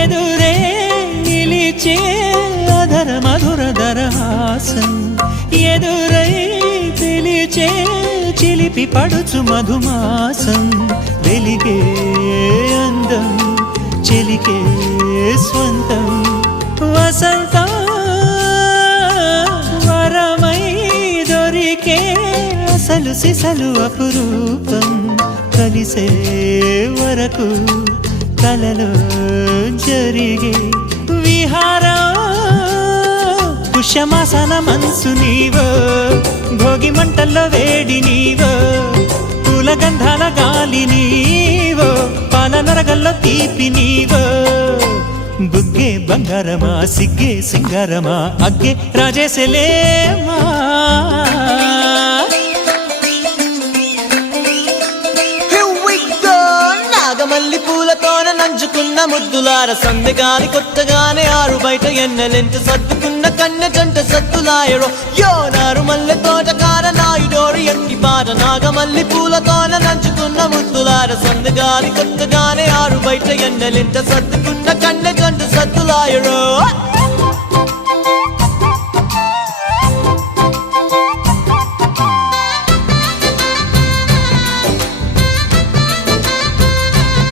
ఎదురే నిలిచే అధర మధుర దరహాసం ఎదురై పిలిచే చిలిపి పడుచు మధుమాసం వెలిగే అందం చెలికే స్వంతం వసంతం వరమై దొరికే అసలు సిసలు అపురూపం కలిసే వరకు కలలో జరిగే విహారం పుష్యమాసన మనసు నీవో భోగి మంటల్లో వేడి నీవో పూల గంధాల గాలి నీవో పాల నరగల్లో తీపి నీవో బుగ్గే బంగారమా సిగ్గే సింగారమా అగ్గే రాజేసలేమా మల్లి పూలతోన నంచుకున్న ముద్దులార సందెగాని కొత్తగానే ఆరు బయట ఎన్నెలెంట సర్దుకున్న కన్నె జంట సత్తులాయరో యోనారు మల్లె తోటకార నాయుడోరు ఎట్టి పాట నాగమల్లి పూలతోన నంచుకున్న ముద్దులార సందెగాని కొత్తగానే ఆరు బయట ఎన్నెలెంట సర్దుకున్న కన్నె జంట సత్తులాయరో